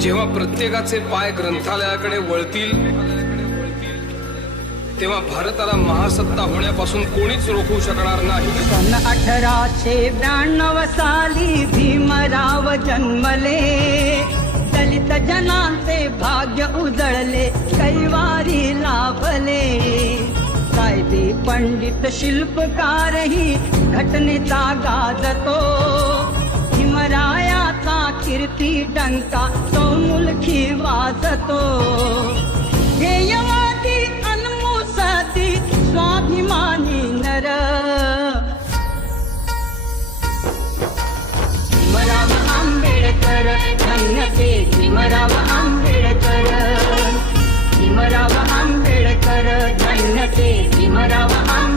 जेव्हा प्रत्येकाचे पाय ग्रंथालयाकडे वळतील तेव्हा भारताला महासत्ता होण्यापासून कोणीच रोखू शकणार नाही. सन 1892 साली भीमराव जन्मले, दलित जनांचे भाग्य उजळले, कैवारी लाभले. कायदे पंडित शिल्पकारही घटनेचा गाजतो, भीमरायाचा कीर्ती डंका तो मुलखी वाजतो. ध्येयवादी अनमुसती स्वाभिमानी नर, भीमराव आंबेडकर धन्य ते भीमराव आंबेडकर, भीमराव आंबेडकर धन्य ते भीमराव आंबेडकर.